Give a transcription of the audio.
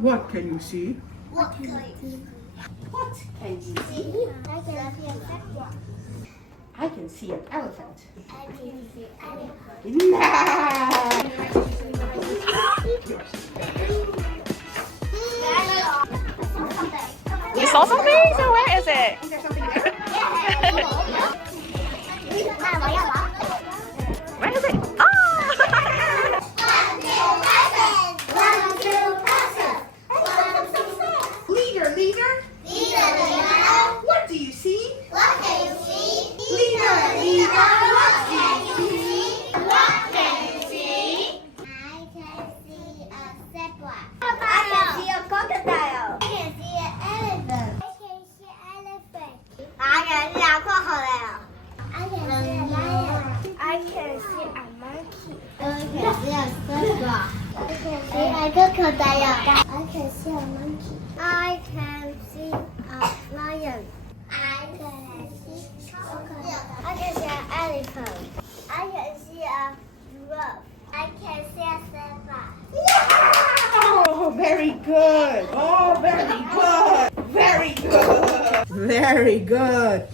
What can you see? What can you see? What can you see? I can see an elephant. I can see an elephant. I can see an elephant. You saw something? So where is it? Is there something there? Where is it? Oh! Leader. What do you see? Leader, what can you see? I can see a crocodile. I can see an elephant. I can see a crocodile. I can see a lion. I can see a monkey. I can see a zebra. I can see a crocodile. I can see a monkey. I can see a lion. I can see crocodile. I can see an elephant. I can see a giraffe. I can see a zebra. Oh, very good. Oh, very good. Very good. Very good.